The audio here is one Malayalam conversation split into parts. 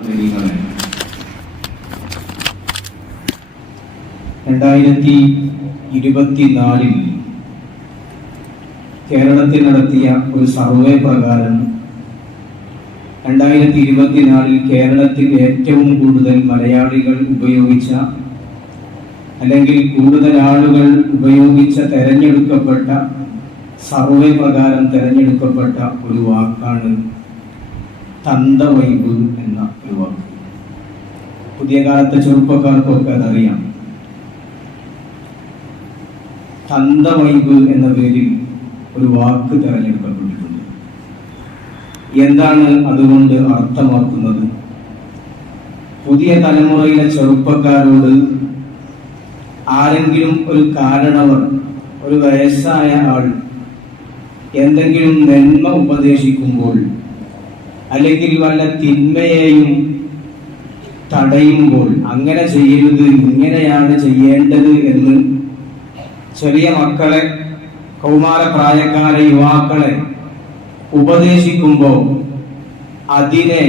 2024 കേരളത്തിൽ നടത്തിയ ഒരു സർവേ പ്രകാരം 2024 കേരളത്തിൽ ഏറ്റവും കൂടുതൽ മലയാളികൾ ഉപയോഗിച്ച അല്ലെങ്കിൽ കൂടുതൽ ആളുകൾ ഉപയോഗിച്ച തെരഞ്ഞെടുക്കപ്പെട്ട സർവേ പ്രകാരം തെരഞ്ഞെടുക്കപ്പെട്ട ഒരു വാക്കാണ് തന്തവൈബ് എന്ന ഒരു വാക്ക്. പുതിയ കാലത്തെ ചെറുപ്പക്കാർക്കൊക്കെ അതറിയാം. തന്തവൈബ് എന്ന പേരിൽ ഒരു വാക്ക് തെരഞ്ഞെടുക്കപ്പെട്ടിട്ടുണ്ട്. എന്താണ് അതുകൊണ്ട് അർത്ഥമാക്കുന്നത്? പുതിയ തലമുറയിലെ ചെറുപ്പക്കാരോട് ആരെങ്കിലും ഒരു കാരണവർ, ഒരു വയസ്സായ ആൾ എന്തെങ്കിലും നന്മ ഉപദേശിക്കുമ്പോൾ അല്ലെങ്കിൽ വല്ല തിന്മയെയും തടയുമ്പോൾ അങ്ങനെ ചെയ്യരുത്, ഇങ്ങനെയാണ് ചെയ്യേണ്ടത് എന്ന് ചെറിയ മക്കളെ, കൗമാരപ്രായക്കാരെ, യുവാക്കളെ ഉപദേശിക്കുമ്പോൾ അതിനെ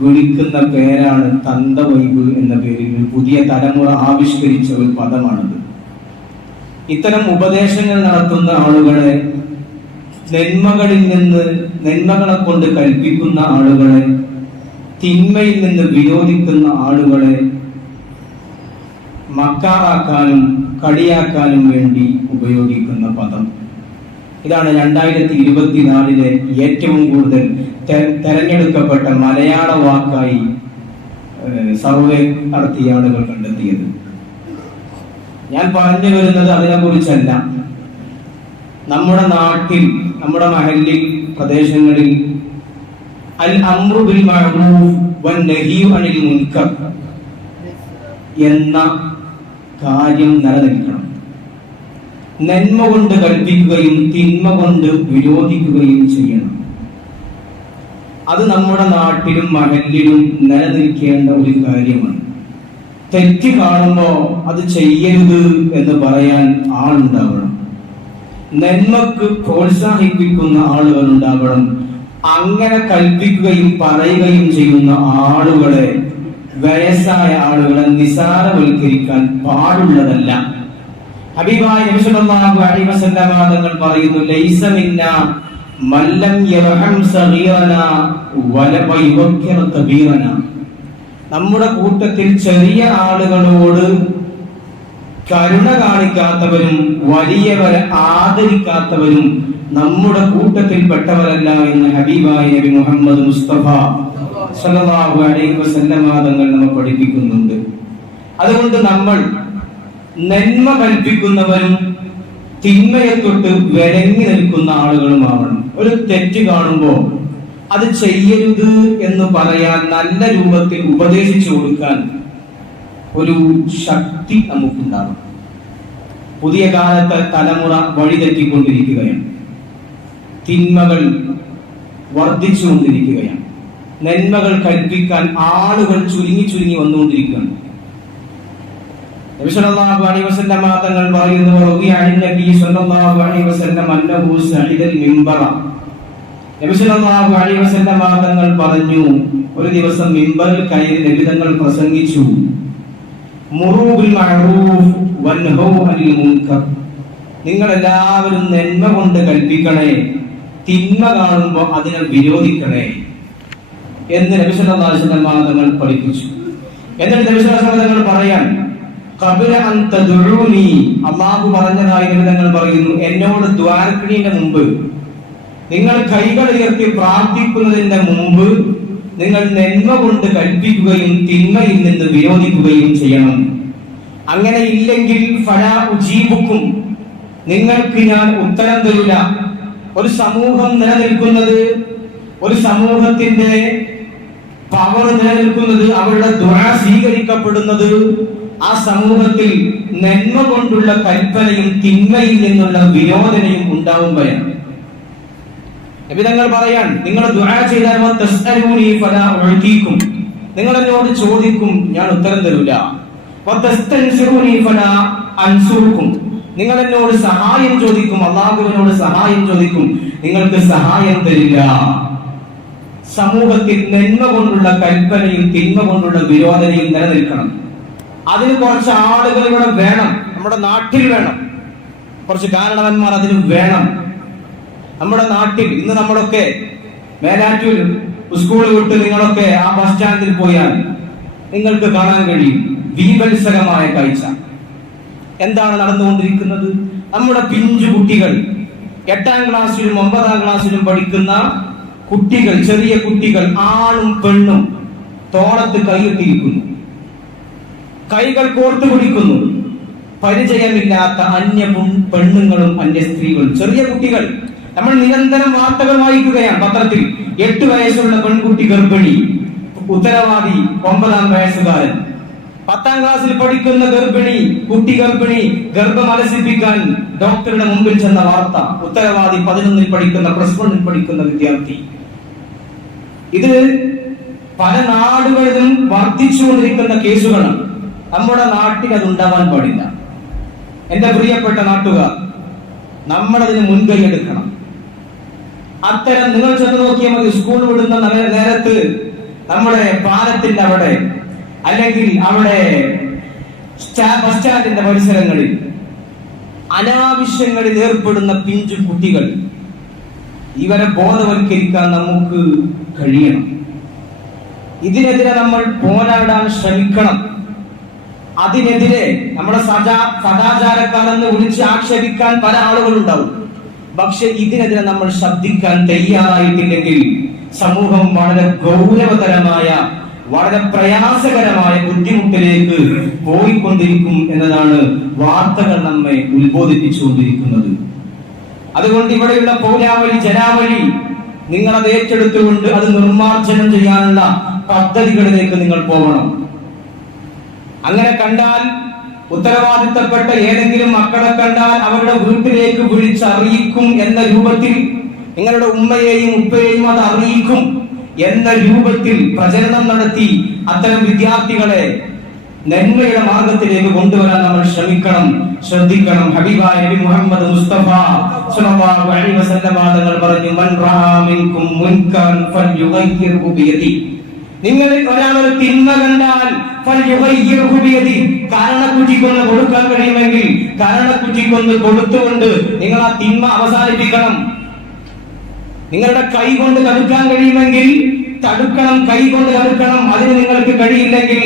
വിളിക്കുന്ന പേരാണ് തന്തവൈബ് എന്ന പേരിൽ പുതിയ തലമുറ ആവിഷ്കരിച്ച ഒരു പദമാണത്. ഇത്തരം ഉപദേശങ്ങൾ നടത്തുന്ന ആളുകളെ, നന്മകളിൽ നിന്ന് നന്മകളെ കൊണ്ട് കൽപ്പിക്കുന്ന ആളുകളെ, തിന്മയിൽ നിന്ന് വിരോധിക്കുന്ന ആളുകളെ മക്കാറാക്കാനും കളിയാക്കാനും വേണ്ടി ഉപയോഗിക്കുന്ന പദം. ഇതാണ് 2024 ഏറ്റവും കൂടുതൽ തെരഞ്ഞെടുക്കപ്പെട്ട മലയാള വാക്കായി സർവേ നടത്തിയ ആളുകൾ കണ്ടെത്തിയത്. ഞാൻ പറഞ്ഞു വരുന്നത് അതിനെ കുറിച്ചല്ല. നമ്മുടെ നാട്ടിൽ, നമ്മുടെ മഹല്ലിൽ, പ്രദേശങ്ങളിൽ അൽ അംറു ബിൽ മഅറൂഫ് വൻ നഹ്യു അനിൽ മുൻകർ എന്ന കാര്യം നിലനിൽക്കണം. നന്മ കൊണ്ട് കൽപ്പിക്കുകയും തിന്മ കൊണ്ട് വിരോധിക്കുകയും ചെയ്യണം. അത് നമ്മുടെ നാട്ടിലും മഹല്ലിലും നിലനിൽക്കേണ്ട ഒരു കാര്യമാണ്. തെറ്റ് കാണുമ്പോൾ അത് ചെയ്യരുത് എന്ന് പറയാൻ ആളുണ്ടാവണം. നന്മക്ക് പ്രോത്സാഹിപ്പിക്കുന്ന ആളുകൾ ഉണ്ടാവണം. അങ്ങനെ കൽപ്പിക്കുകയും പറയുകയും ചെയ്യുന്ന ആളുകളെ, വയസ്സായ ആളുകളെ നിസാരവൽക്കരിക്കാൻ പാടുള്ളതല്ല. ഹബീബായ നബി സല്ലല്ലാഹു അലൈഹി വസല്ലം തങ്ങൾ പറയുന്നു, ലൈസ മിന്നാ മല്ലം യർഹം സഗീറനാ വല യുവക്കിർ കബീറനാ. നമ്മുടെ കൂട്ടത്തിൽ ചെറിയ ആളുകളോട് കരുണ കാണിക്കാത്തവരും വലിയവരെ ആദരിക്കാത്തവരും നമ്മുടെ കൂട്ടത്തിൽ പെട്ടവരല്ല എന്ന് ഹബീബായ നബി മുഹമ്മദ് മുസ്തഫ സല്ലല്ലാഹു അലൈഹി വസല്ലം തങ്ങൾ നമ്മെ പഠിപ്പിക്കുന്നുണ്ട്. അതുകൊണ്ട് നമ്മൾ നന്മ കൽപ്പിക്കുന്നവരും തിന്മയെ തൊട്ട് വിലങ്ങി നിൽക്കുന്ന ആളുകളുമാവണം. ഒരു തെറ്റ് കാണുമ്പോൾ അത് ചെയ്യരുത് എന്ന് പറയാൻ, നല്ല രൂപത്തിൽ ഉപദേശിച്ചു കൊടുക്കാൻ ഒരു ശക്തി നമുക്കുണ്ടാകും. പുതിയ കാലത്തെ തലമുറ വഴിതെറ്റിക്കൊണ്ടിരിക്കുകയാണ്. തിന്മകൾ വർദ്ധിച്ചുകൊണ്ടിരിക്കുകയാണ്. നന്മകൾ കൽപ്പിക്കാൻ ആളുകൾ ചുരുങ്ങി വന്നുകൊണ്ടിരിക്കുകയാണ്. നബി സല്ലല്ലാഹു അലൈഹി വസല്ലം തങ്ങൾ പറയുന്നു, നബി സല്ലല്ലാഹു അലൈഹി വസല്ലം അന്നഹു സഇദൽ മിംബറ. നബി സല്ലല്ലാഹു അലൈഹി വസല്ലം തങ്ങൾ പറഞ്ഞു, ഒരു ദിവസം മിംബറിൽ കയറി നബി തങ്ങൾ പ്രസംഗിച്ചു, മുറൂ ബിൽ മഅറൂഫ് വൻഹൂ അനിൽ മുൻകർ. നിങ്ങൾ എല്ലാവരും നന്മ കൊണ്ട് കൽപ്പിക്കണേ, തിന്മ കാണുമ്പോൾ അതിനെ വിരോധിക്കണേ എന്ന് നബി സല്ലല്ലാഹു അലൈഹി വസല്ലം തങ്ങൾ പഠിപ്പിച്ചു. എന്നിട്ട് നബി സല്ലല്ലാഹു അലൈഹി വസല്ലം തങ്ങൾ പറയാൻ, ഖബല അൻ തദ്ഉനി, അല്ലാഹു പറഞ്ഞതായി നബി തങ്ങൾ പറയുന്നു, എന്നോട് ദ്വാരക്കുന്നതിന് മുമ്പ്, നിങ്ങൾ കൈകൾ ഉയർത്തി പ്രാർത്ഥിക്കുന്നതിന്റെ മുമ്പ് നിങ്ങൾ നന്മ കൊണ്ട് കൽപ്പിക്കുകയും തിന്മയിൽ നിന്ന് വിരോധിക്കുകയും ചെയ്യണം. അങ്ങനെ ഇല്ലെങ്കിൽ ഫലാ ഉജീബുക്കും, നിങ്ങൾക്ക് ഞാൻ ഉത്തരം തരില്ല. ഒരു സമൂഹം നിലനിൽക്കുന്നത്, ഒരു സമൂഹത്തിന്റെ പവർ നിലനിൽക്കുന്നത്, അവരുടെ ദുആ സ്വീകരിക്കപ്പെടുന്നത് ആ സമൂഹത്തിൽ നന്മ കൊണ്ടുള്ള കൽപ്പനയും തിന്മയിൽ നിന്നുള്ള വിരോധനയും ഉണ്ടാവുമ്പോഴാണ്. നബി തങ്ങൾ പറയാൻ, നിങ്ങൾ ദുആ ചെയ്താൽ വതസ്അലൂനി ഫലാ ഉഅതീകും, നിങ്ങൾ എന്നോട് ചോദിക്കും, ഞാൻ ഉത്തരം തരില്ല. വതസ്തൻസിറൂനി ഫലാ അൻസുറുക്കും, നിങ്ങൾ എന്നോട് സഹായം ചോദിക്കും, അല്ലാഹുവിനോട് സഹായം ചോദിക്കും, നിങ്ങൾക്ക് സഹായം തരില്ല. സമൂഹത്തിൽ നന്മ കൊണ്ടുള്ള കൽപ്പനയും തിന്മ കൊണ്ടുള്ള വിരോധനയും നിലനിൽക്കണം. അതിന് കുറച്ച് ആളുകൾ ഇവിടെ വേണം, നമ്മുടെ നാട്ടിൽ വേണം, കുറച്ച് കാരണവന്മാർ അതിന് വേണം. നമ്മുടെ നാട്ടിൽ ഇന്ന് നമ്മളൊക്കെ മേലാറ്റൂർ സ്കൂൾ വിട്ട് നിങ്ങളൊക്കെ ആ ബസ് സ്റ്റാൻഡിൽ പോയാൽ നിങ്ങൾക്ക് കാണാൻ കഴിയും ബീഭത്സകമായ കാഴ്ച. എന്താണ് നടന്നുകൊണ്ടിരിക്കുന്നത്? നമ്മുടെ പിഞ്ചു കുട്ടികൾ, 8ാം ക്ലാസ്സിലും 9ാം ക്ലാസ്സിലും പഠിക്കുന്ന കുട്ടികൾ, ചെറിയ കുട്ടികൾ, ആണും പെണ്ണും തോളത്ത് കൈയിട്ടിരിക്കുന്നു, കൈകൾ കോർത്തു പിടിക്കുന്നു. പരിചയമില്ലാത്ത അന്യ പെണ്ണുങ്ങളും അന്യ സ്ത്രീകളും, ചെറിയ കുട്ടികൾ. നമ്മൾ നിരന്തരം വാർത്തകൾ വായിക്കുകയാണ് പത്രത്തിൽ. 8 വയസ്സുള്ള പെൺകുട്ടി ഗർഭിണി, ഉത്തരവാദി 9ാം വയസ്സുകാരൻ. 10ാം ക്ലാസ്സിൽ പഠിക്കുന്ന കുട്ടി ഗർഭിണി, ഗർഭമലസിപ്പിക്കാൻ ഡോക്ടറുടെ മുമ്പിൽ ചെന്ന വാർത്ത. ഉത്തരവാദി 11ൽ പഠിക്കുന്ന, +1ൽ പഠിക്കുന്ന വിദ്യാർത്ഥി. ഇത് പല നാടുകളിലും വർദ്ധിച്ചുകൊണ്ടിരിക്കുന്ന കേസുകളാണ്. നമ്മുടെ നാട്ടിൽ അത് ഉണ്ടാവാൻ പാടില്ല. എന്റെ പ്രിയപ്പെട്ട നാട്ടുകാർ, നമ്മളതിന് മുൻകൈ എടുക്കണം. അത്തരം നിങ്ങൾ ചെന്ന് നോക്കിയാൽ മതി, സ്കൂൾ വിടുന്ന നേരത്ത് നമ്മുടെ പാലത്തിന്റെ അവിടെ, അല്ലെങ്കിൽ അവിടെ ബസ് സ്റ്റാൻഡിന്റെ പരിസരങ്ങളിൽ അനാവശ്യങ്ങളിൽ ഏർപ്പെടുന്ന പിഞ്ചു കുട്ടികൾ, ഇവരെ ബോധവൽക്കരിക്കാൻ നമുക്ക് കഴിയണം. ഇതിനെതിരെ നമ്മൾ പോരാടാൻ ശ്രമിക്കണം. അതിനെതിരെ നമ്മളെ സദാചാരക്കാരെന്ന് വിളിച്ച് ആക്ഷേപിക്കാൻ പല ആളുകളുണ്ടാവും. പക്ഷെ ഇതിനെതിരെ നമ്മൾ ശബ്ദിക്കാൻ തയ്യാറായിട്ടില്ലെങ്കിൽ സമൂഹം വളരെ ഗൗരവതരമായ, വളരെ പ്രയാസകരമായ ബുദ്ധിമുട്ടിലേക്ക് പോയിക്കൊണ്ടിരിക്കും എന്നതാണ് വാർത്തകൾ നമ്മെ ഉത്ബോധിപ്പിച്ചുകൊണ്ടിരിക്കുന്നത്. അതുകൊണ്ട് ഇവിടെയുള്ള പൗരാവലി, ജനാവലി നിങ്ങളത് ഏറ്റെടുത്തുകൊണ്ട് അത് നിർമ്മാർജ്ജനം ചെയ്യാനുള്ള പദ്ധതികളിലേക്ക് നിങ്ങൾ പോകണം. അങ്ങനെ കണ്ടാൽ, ഉത്തരവാദിത്തപ്പെട്ട ഏതെങ്കിലും മക്കളെ കണ്ടാൽ അവരുടെ വീട്ടിലേക്ക് വിളിച്ചറിയിക്കും എന്ന രൂപത്തിൽ, നിങ്ങളുടെ ഉമ്മയെയും ഉപ്പയെയും അത് അറിയിക്കും എന്ന രൂപത്തിൽ പ്രചരണം നടത്തി അത്തരം വിദ്യാർത്ഥികളെ നന്മയുടെ മാർഗത്തിലേക്ക് കൊണ്ടുവരാൻ നമ്മൾ ശ്രദ്ധിക്കണം. ഹബീബായ നബി മുഹമ്മദ് മുസ്തഫ സ്വല്ലല്ലാഹു അലൈഹി വസല്ലം തങ്ങൾ പറഞ്ഞു, മൻ റആ മിൻകും മുൻകറൻ ഫൽയുഗയ്യിർഹു ബിയദി. നിങ്ങളിൽ ഒരാൾ ഒരു തിന്മ കണ്ടാൽ ഫൽയുഗയ്യിർഹു ബിയദി, കാരണക്കുറ്റിക്കൊന്ന് കൊടുക്കാൻ കഴിയുമെങ്കിൽ കാരണക്കുറ്റിക്കൊന്ന് കൊടുത്തുകൊണ്ട് നിങ്ങൾ ആ തിന്മ അവസാനിപ്പിക്കണം. നിങ്ങളുടെ കൈ കൊണ്ട് തടുക്കാൻ കഴിയുമെങ്കിൽ തടുക്കണം, കൈ കൊണ്ട് തടുക്കണം. അതിന് നിങ്ങൾക്ക് കഴിയില്ലെങ്കിൽ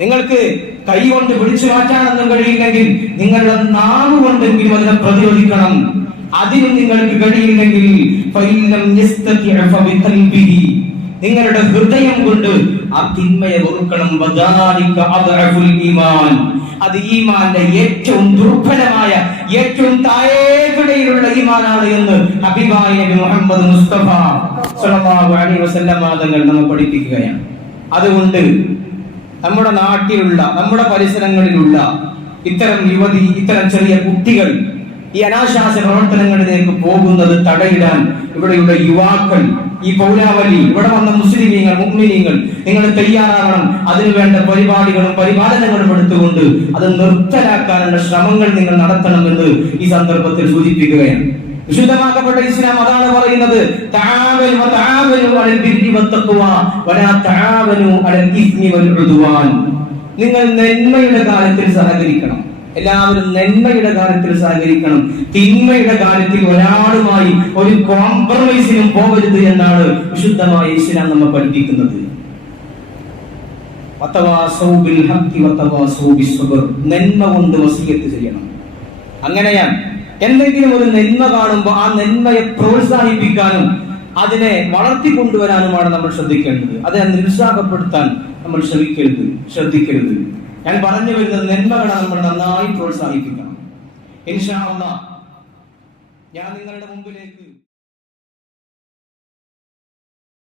നിങ്ങൾക്ക് കൈ കൊണ്ട് പിടിച്ചു മാറ്റാനൊന്നും കഴിയില്ലെങ്കിൽ നിങ്ങളുടെ നാവ് കൊണ്ടെങ്കിലും അതിനെ പ്രതിരോധിക്കണം. അതിനും നിങ്ങൾക്ക് കഴിയില്ലെങ്കിൽ നിങ്ങളുടെ ഹൃദയം കൊണ്ട് ആ തിന്മയെ വെറുക്കണം. അത് ഈമാന്റെ ഏറ്റവും ദുർബലമായ, ഏറ്റവും താഴേക്കിടയിലുള്ള ഈമാനാണ് എന്ന് ഹബീബായ നബി മുഹമ്മദ് മുസ്തഫ സ്വല്ലല്ലാഹു അലൈഹി വസല്ലം തങ്ങൾ നമ്മെ പഠിപ്പിക്കുകയാണ്. അതുകൊണ്ട് നമ്മുടെ നാട്ടിലുള്ള, നമ്മുടെ പരിസരങ്ങളിലുള്ള ഇത്തരം ഇത്തരം ചെറിയ കുട്ടികൾ ഈ അനാശാസ്യ പ്രവർത്തനങ്ങളിലേക്ക് പോകുന്നത് തടയിടാൻ ഇവിടെയുള്ള യുവാക്കൾ, ഈ പൗരാവലി, ഇവിടെ വന്ന മുസ്ലിമീങ്ങൾ, മുഅ്മിനീങ്ങൾ, നിങ്ങൾ തയ്യാറാകണം. അതിനുവേണ്ട പരിപാടികളും പരിപാലനങ്ങളും എടുത്തുകൊണ്ട് അത് നിർത്തലാക്കാനുള്ള ശ്രമങ്ങൾ നിങ്ങൾ നടത്തണമെന്ന് ഈ സന്ദർഭത്തിൽ സൂചിപ്പിക്കുകയാണ്. വിശുദ്ധമാക്കപ്പെട്ട ഇസ്ലാം അതാണ് പറയുന്നത്, തആവനു വതആവനു അലൽ ബിർരി വത്തഖ്വ വലാ തആവനു അലൽ ഇസ്മി വൽ ഉദ്വാൻ. നിങ്ങൾ നന്മയുടെ കാര്യത്തിൽ സഹകരിക്കണം. എല്ലാവരും നന്മയുടെ കാര്യത്തിൽ സഹകരിക്കണം. തിന്മയുടെ കാര്യത്തിൽ ഒരാളുമായി ഒരു കോംപ്രമൈസിനും പോകരുത് എന്നാണ് വിശുദ്ധമായ ഇസ്ലാം നമ്മെ പഠിപ്പിക്കുന്നത്. നന്മ കൊണ്ട് വസിയത്ത് ചെയ്യണം. അങ്ങനെയാണ് എന്തെങ്കിലും ഒരു നന്മ കാണുമ്പോൾ ആ നന്മയെ പ്രോത്സാഹിപ്പിക്കാനും അതിനെ വളർത്തിക്കൊണ്ടുവരാനുമാണ് നമ്മൾ ശ്രദ്ധിക്കേണ്ടത്. അതിനെ നിരുത്സാഹപ്പെടുത്താൻ നമ്മൾ ശ്രദ്ധിക്കരുത്. ഞാൻ പറഞ്ഞു വരുന്നത് നന്മകളെ നമ്മൾ നന്നായി പ്രോത്സാഹിപ്പിക്കണം. ഇൻഷാ അല്ലാഹ് ഞാൻ നിങ്ങളുടെ മുമ്പിലേക്ക്